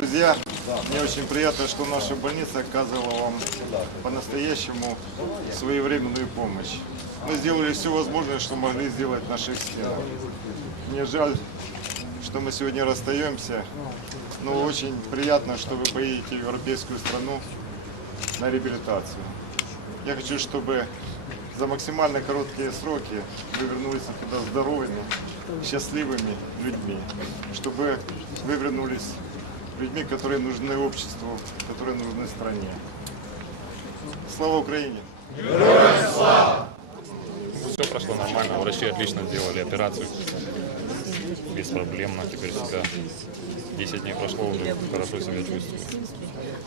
друзья! Мне очень приятно, что наша больница оказывала вам по-настоящему своевременную помощь. Мы сделали все возможное, что могли сделать наши эксперты. Мне жаль, что мы сегодня расстаемся, но очень приятно, что вы поедете в европейскую страну на реабилитацию. Я хочу, чтобы за максимально короткие сроки вы вернулись туда здоровыми, счастливыми людьми, чтобы вы вернулись людьми, которые нужны обществу, которые нужны стране. Слава Украине! Все прошло нормально, врачи отлично сделали операцию. Беспроблемно теперь себя. 10 дней прошло, уже хорошо себя чувствую.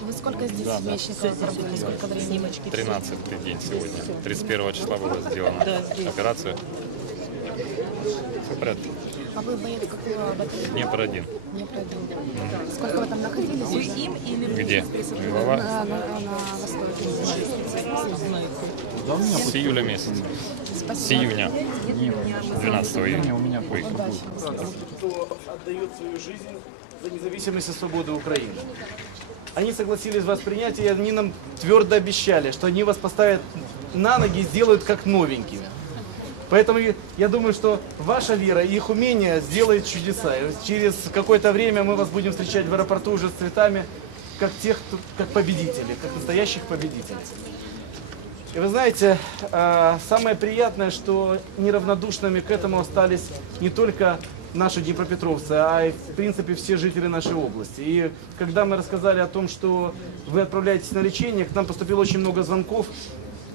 Вы сколько здесь да, Мечникова пробыли, сколько времени? 13 день сегодня. 31 числа была сделана операция. Все в порядке. А вы боец какого батальона? Днепр один. Днепр один. Сколько вы там находились? Вы им или Где? Голова? на, на, на востоке? С июля месяца. С Спасибо. июня. 12 июня. выехал. кто отдает свою жизнь за независимость и свободу Украины. Они согласились вас принять, и они нам твердо обещали, что они вас поставят на ноги и сделают как новенькими. Поэтому я думаю, что ваша вера и их умение сделает чудеса. Через какое-то время мы вас будем встречать в аэропорту уже с цветами, как тех, кто- как победителей, как настоящих победителей. И вы знаете, э, самое приятное, что неравнодушными к этому остались не только наши днепропетровцы, а и в принципе все жители нашей области. И когда мы рассказали о том, что вы отправляетесь на лечение, к нам поступило очень много звонков,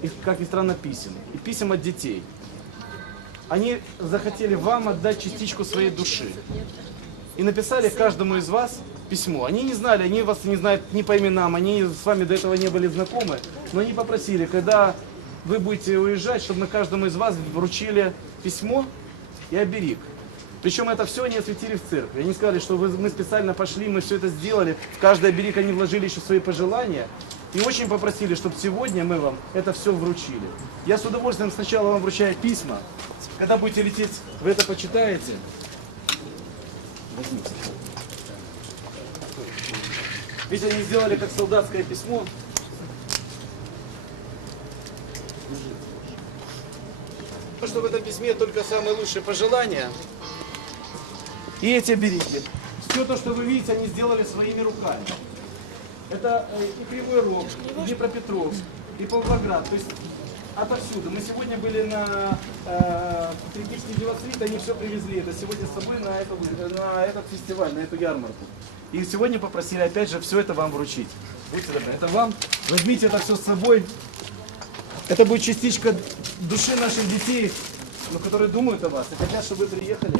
и, как ни странно, писем. И писем от детей. Они захотели вам отдать частичку своей души. И написали каждому из вас письмо. Они не знали, они вас не знают ни по именам, они с вами до этого не были знакомы, но они попросили, когда вы будете уезжать, чтобы мы каждому из вас вручили письмо и оберег. Причем это все они осветили в церкви. Они сказали, что вы- мы специально пошли, мы все это сделали. В каждый оберег они вложили еще свои пожелания. И очень попросили, чтобы сегодня мы вам это все вручили. Я с удовольствием сначала вам вручаю письма. Когда будете лететь, вы это почитаете. Возьмите. Ведь они сделали как солдатское письмо. То, что в этом письме только самые лучшие пожелания. И эти береги. Все то, что вы видите, они сделали своими руками. Это э, и Кривой Рог, и Днепропетровск, и Павлоград. То есть отовсюду. Мы сегодня были на э, Трипільський Дивоцвет, они все привезли это сегодня с собой на, эту, на этот фестиваль, на эту ярмарку. И сегодня попросили опять же все это вам вручить. Будьте добры, это вам. Возьмите это все с собой. Это будет частичка души наших детей, ну, которые думают о вас и хотят, чтобы вы приехали.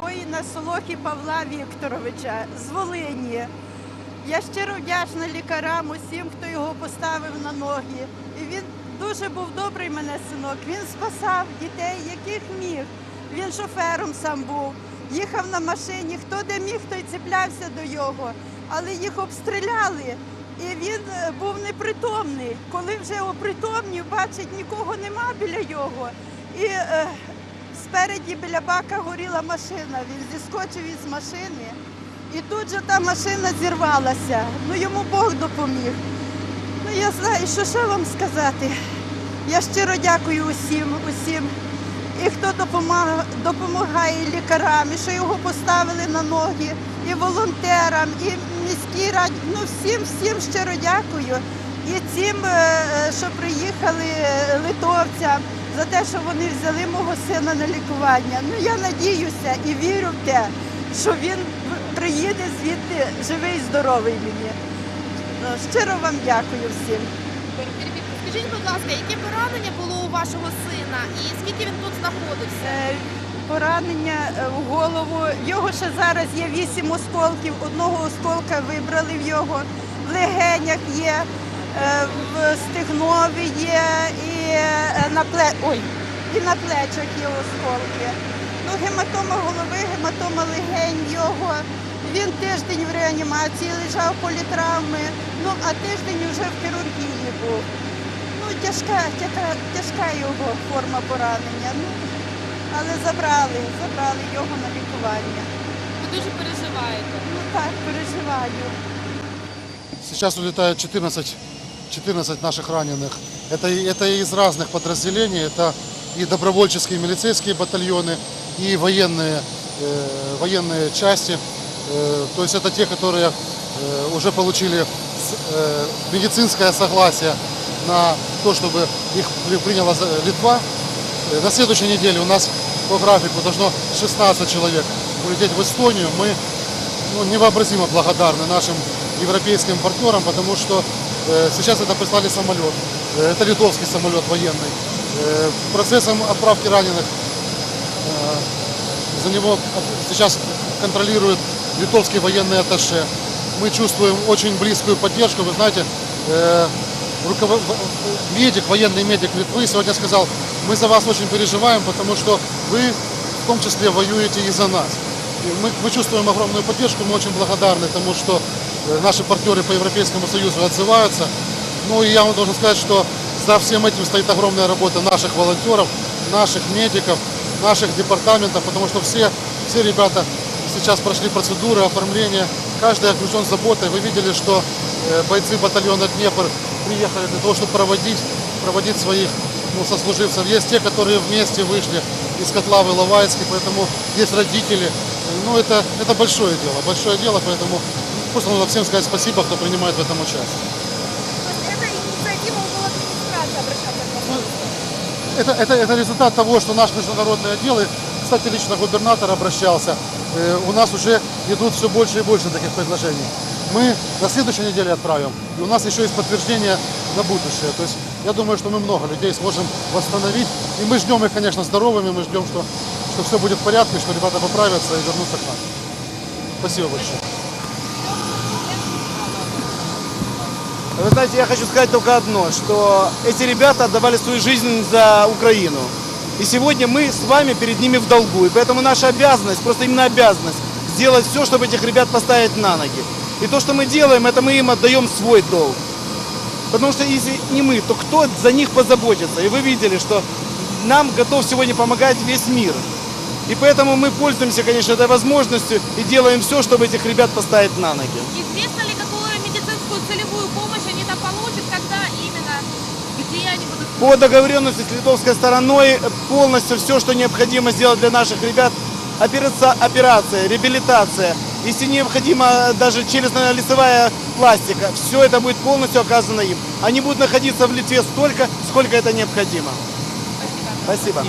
Воїна Солохи Павла Вікторовича з Волині. Я щиро вдячна лікарям, усім, хто його поставив на ноги. І він дуже був добрий мене синок. Він спасав дітей, яких міг. Він шофером сам був. Їхав на машині, хто де міг, той цеплявся до його. Але їх обстріляли. І він е, був непритомний. Коли вже опритомнів, бачить, нікого нема біля його. І е, спереді біля бака горіла машина. Він зіскочив із машини. І тут же та машина зірвалася. Ну йому Бог допоміг. Ну я знаю, що ще вам сказати. Я щиро дякую усім, усім. І хто допомагає, допомагає лікарям, і що його поставили на ноги, і волонтерам, і міській раді. Ну всім, всім щиро дякую. І цим, е, е, що приїхали е, литовцям, за те, що вони взяли мого сина на лікування. Ну я надіюся і вірю в те, що він приїде звідти живий, і здоровий мені. Ну, щиро вам дякую всім. Скажіть, будь ласка, яке поранення було у вашого сина і скільки він тут знаходився? Е, Поранення е, в голову. Його ще зараз є вісім осколків. Одного осколка вибрали в його. В легенях є, е, в стегнові є і е, на пле... Ой, і на плечах є осколки. Ну, гематома голови, гематома легень його. Він тиждень в реанімації лежав політравми, ну а тиждень вже в хірургії був. Ну, тяжка, тяжка, тяжка його форма поранення. Ну, але забрали, забрали його на лікування. Ви дуже переживаєте. Ну так, переживаю. Сейчас улетает 14, 14 наших раненых. Это, это из разных подразделений. Это и добровольческие милицейские батальоны, и военные, э, военные части. Э, то есть это те, которые э, уже получили э, медицинское согласие на то, чтобы их при- приняла Литва. Э, На следующей неделе у нас по графику должно 16 человек улететь в Эстонию. Мы ну, невообразимо благодарны нашим европейским партнерам, потому что э, сейчас это прислали самолет. Э, это литовский самолет военный. Э, процессом отправки раненых э, за него сейчас контролирует литовский военный атташе. Мы чувствуем очень близкую поддержку. Вы знаете, медик, военный медик Литвы сегодня сказал, мы за вас очень переживаем, потому что вы в том числе воюете и за нас. Мы, мы чувствуем огромную поддержку, мы очень благодарны тому, что наши партнеры по Европейскому Союзу отзываются. Ну и я вам должен сказать, что за всем этим стоит огромная работа наших волонтеров, наших медиков, наших департаментов, потому что все, все ребята сейчас прошли процедуры оформления, каждый окружен заботой. Вы видели, что э, бойцы батальона Днепр приехали для того, чтобы проводить, проводить своих ну, сослуживцев. Есть те, которые вместе вышли из котла в Иловайске, поэтому есть родители. Ну, это, это большое дело, большое дело, поэтому просто нужно всем сказать спасибо, кто принимает в этом участие. Это, это, это результат того, что наш международный отдел, и, кстати, лично губернатор обращался, э, у нас уже идут все больше и больше таких предложений. Мы на следующей неделе отправим, и у нас еще есть подтверждение на будущее. То есть я думаю, что мы много людей сможем восстановить, и мы ждем их, конечно, здоровыми, мы ждем, что, что все будет в порядке, что ребята поправятся и вернутся к нам. Спасибо большое. Вы знаете, я хочу сказать только одно, что эти ребята отдавали свою жизнь за Украину. И сегодня мы с вами перед ними в долгу. И поэтому наша обязанность, просто именно обязанность, сделать все, чтобы этих ребят поставить на ноги. И то, что мы делаем, это мы им отдаем свой долг. Потому что если не мы, то кто за них позаботится? И вы видели, что нам готов сегодня помогать весь мир. И поэтому мы пользуемся, конечно, этой возможностью и делаем все, чтобы этих ребят поставить на ноги. Известно ли, какую медицинскую целевую помощь они там получат, когда именно, где они будут? По договоренности с литовской стороной полностью все, что необходимо сделать для наших ребят, операция, операция реабилитация, если необходимо даже челюстно-лицевая пластика, все это будет полностью оказано им. Они будут находиться в Литве столько, сколько это необходимо. Спасибо.